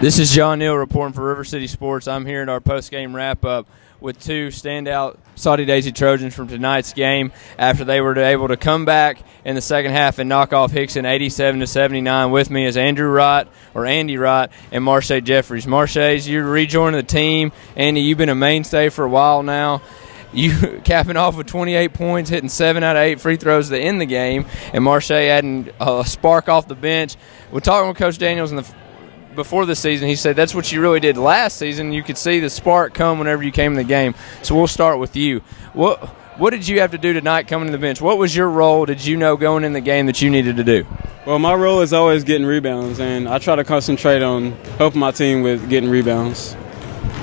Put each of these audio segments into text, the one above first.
This is John Neal reporting for River City Sports. I'm here at our post-game wrap-up with two standout Soddy Daisy Trojans from tonight's game after they were able to come back in the second half and knock off Hixson 87-79. With me is Andy Wright, and Marche Jeffries. Marche, you're rejoining the team. Andy, you've been a mainstay for a while now. You capping off with 28 points, hitting 7 out of 8 free throws to end the game, and Marche adding a spark off the bench. We're talking with Coach Daniels before the season. He said that's what you really did last season. You could see the spark come whenever you came in the game. So we'll start with you. What did you have to do tonight coming to the bench? What was your role? Did you know going in the game that you needed to do? Well, my role is always getting rebounds, and I try to concentrate on helping my team with getting rebounds.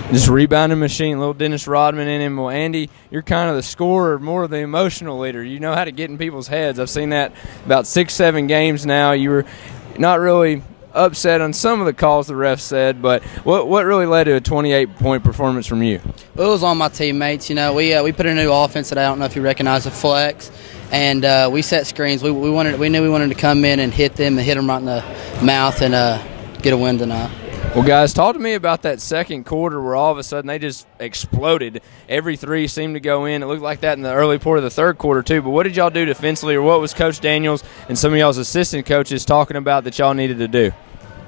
Just rebounding machine, little Dennis Rodman in him. Well, Andy, you're kind of the scorer, more of the emotional leader. You know how to get in people's heads. I've seen that about 6-7 games now. You were not really upset on some of the calls the refs said, but what really led to a 28-point performance from you? It was on my teammates. You know, we put a new offense that I don't know if you recognize, the flex, and we set screens. We knew we wanted to come in and hit them right in the mouth and get a win tonight. Well, guys, talk to me about that second quarter where all of a sudden they just exploded. Every three seemed to go in. It looked like that in the early part of the third quarter, too. But what did y'all do defensively, or what was Coach Daniels and some of y'all's assistant coaches talking about that y'all needed to do?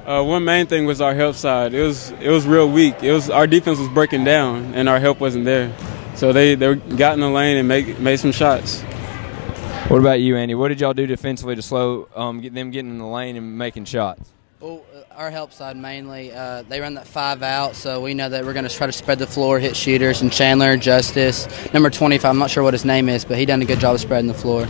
One main thing was our help side. It was real weak. Our defense was breaking down, and our help wasn't there. So they got in the lane and made some shots. What about you, Andy? What did y'all do defensively to slow them getting in the lane and making shots? Well, our help side mainly, they run that 5 out, so we know that we're going to try to spread the floor, hit shooters, and Chandler, Justice, number 25, I'm not sure what his name is, but he done a good job of spreading the floor.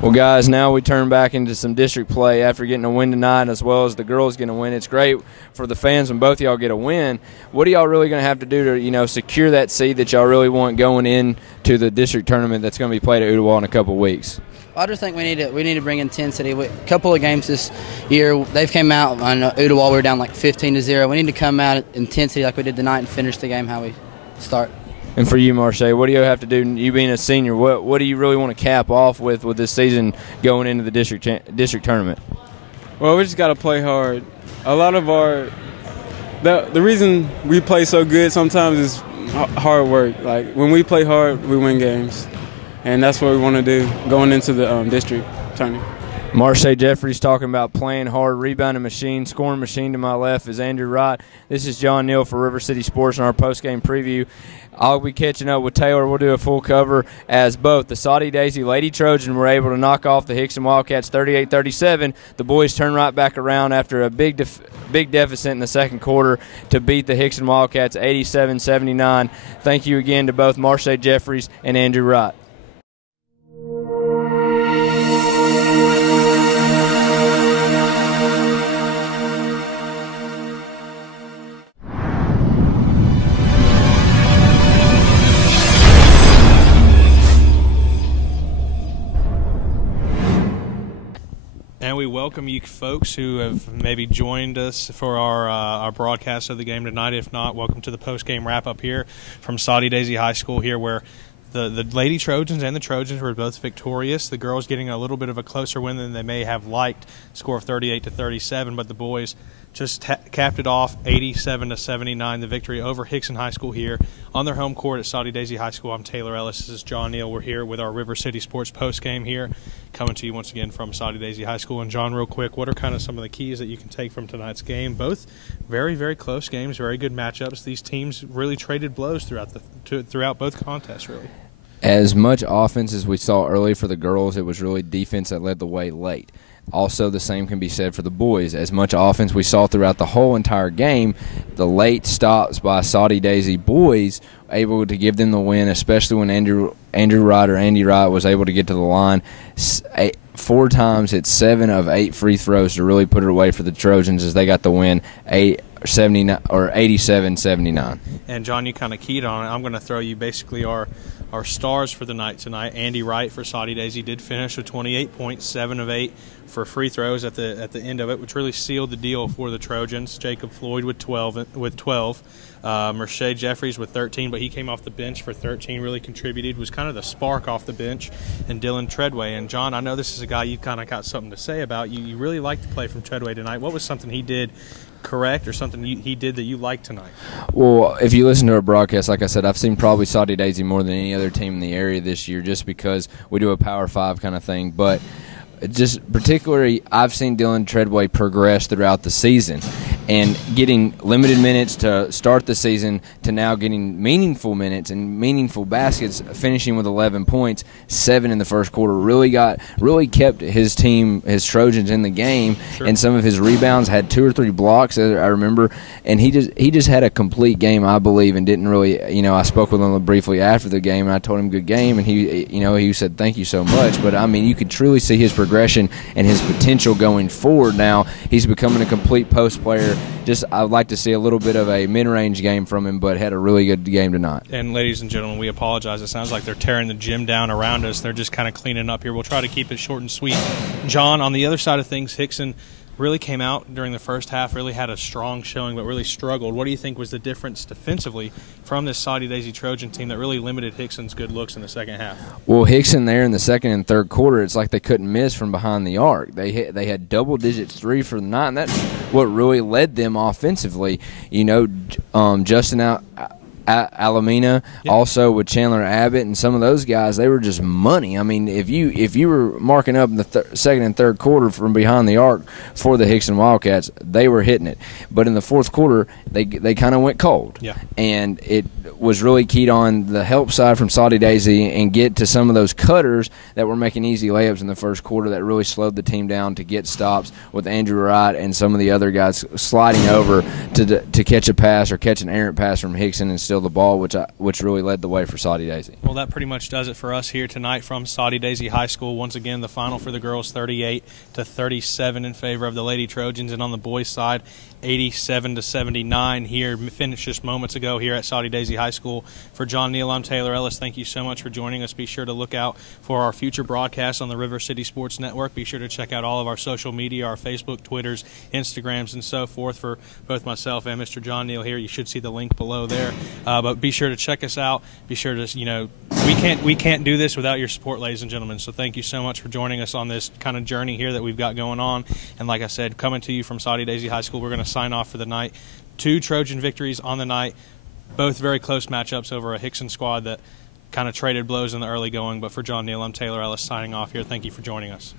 Well, guys, now we turn back into some district play after getting a win tonight, as well as the girls getting a win. It's great for the fans when both of y'all get a win. What are y'all really going to have to do to, secure that seed that y'all really want going into the district tournament that's going to be played at Ooltewah in a couple of weeks? I just think we need to bring intensity. A couple of games this year, they've came out on Ooltewah. We were down like 15-0. We need to come out at intensity like we did tonight and finish the game how we start. And for you, Marche, what do you have to do? You being a senior, what do you really want to cap off with this season going into the district tournament? Well, we just got to play hard. A lot of the reason we play so good sometimes is hard work. Like when we play hard, we win games. And that's what we want to do going into the district tournament. Marche Jeffries talking about playing hard, rebounding machine, scoring machine. To my left is Andrew Wright. This is John Neal for River City Sports in our post-game preview. I'll be catching up with Taylor. We'll do a full cover as both the Soddy Daisy Lady Trojan were able to knock off the Hixson Wildcats 38-37. The boys turn right back around after a big deficit in the second quarter to beat the Hixson Wildcats 87-79. Thank you again to both Marche Jeffries and Andrew Wright. And we welcome you folks who have maybe joined us for our broadcast of the game tonight. If not, welcome to the post-game wrap-up here from Soddy Daisy High School here, where the Lady Trojans and the Trojans were both victorious. The girls getting a little bit of a closer win than they may have liked, score of 38-37, but the boys just capped it off 87-79, the victory over Hixson High School here on their home court at Soddy Daisy High School. I'm Taylor Ellis. This is John Neal. We're here with our River City Sports post-game here, coming to you once again from Soddy Daisy High School. And John, real quick, what are kind of some of the keys that you can take from tonight's game? Both very, very close games, very good matchups. These teams really traded blows throughout both contests, really. As much offense as we saw early for the girls, it was really defense that led the way late. Also, the same can be said for the boys. As much offense we saw throughout the whole entire game, the late stops by Soddy Daisy boys able to give them the win, especially when Andrew Wright or Andy Wright was able to get to the line 4 times, hit 7 of 8 free throws to really put it away for the Trojans as they got the win 87-79. And John, you kind of keyed on it. I'm going to throw you basically our Our stars for the night tonight, Andy Wright for Soddy Daisy did finish with 28 points, 7 of 8 for free throws at the end of it, which really sealed the deal for the Trojans. Jacob Floyd with 12, Mershea Jeffries with 13, but he came off the bench for 13, really contributed, was kind of the spark off the bench, and Dylan Treadway. And John, I know this is a guy you kind of got something to say about. You really liked the play from Treadway tonight. What was something he did correct or something he did that you liked tonight? Well, if you listen to our broadcast, like I said, I've seen probably Soddy Daisy more than any other team in the area this year, just because we do a Power 5 kind of thing. But just particularly, I've seen Dylan Treadway progress throughout the season, and getting limited minutes to start the season to now getting meaningful minutes and meaningful baskets, finishing with 11 points, 7 in the first quarter, really kept his team, his Trojans, in the game. Sure. And some of his rebounds, had 2 or 3 blocks, I remember, and he just had a complete game, I believe, and didn't really, I spoke with him briefly after the game, and I told him good game, and he said thank you so much. But I mean, you could truly see his progression and his potential going forward. Now he's becoming a complete post player. I'd like to see a little bit of a mid-range game from him, but had a really good game tonight. And ladies and gentlemen, we apologize. It sounds like they're tearing the gym down around us. They're just kind of cleaning up here. We'll try to keep it short and sweet. John, on the other side of things, Hixson really came out during the first half, really had a strong showing, but really struggled. What do you think was the difference defensively from this Soddy Daisy Trojan team that really limited Hixson's good looks in the second half? Well, Hixson there in the second and third quarter, it's like they couldn't miss from behind the arc. They had double digits 3 for the night, and that's what really led them offensively. Justin Alamina, yep. Also with Chandler Abbott and some of those guys, they were just money. I mean, if you were marking up in the second and third quarter from behind the arc for the Hixson Wildcats, they were hitting it. But in the fourth quarter, they kind of went cold. Yeah. And it was really keyed on the help side from Soddy Daisy and get to some of those cutters that were making easy layups in the first quarter that really slowed the team down to get stops, with Andrew Wright and some of the other guys sliding over to catch a pass or catch an errant pass from Hixson and steal the ball, which really led the way for Soddy Daisy. Well, that pretty much does it for us here tonight from Soddy Daisy High School. Once again, the final for the girls, 38-37 in favor of the Lady Trojans, and on the boys' side, 87-79 here, finished just moments ago here at Soddy Daisy High School. For John Neal, I'm Taylor Ellis. Thank you so much for joining us. Be sure to look out for our future broadcasts on the River City Sports Network. Be sure to check out all of our social media, our Facebook, Twitters, Instagrams, and so forth for both myself and Mr. John Neal here. You should see the link below there. But be sure to check us out. Be sure to, we can't do this without your support, ladies and gentlemen. So thank you so much for joining us on this kind of journey here that we've got going on. And like I said, coming to you from Soddy Daisy High School, we're going to sign off for the night. 2 Trojan victories on the night, both very close matchups over a Hixson squad that kind of traded blows in the early going. But for John Neal, I'm Taylor Ellis signing off here. Thank you for joining us.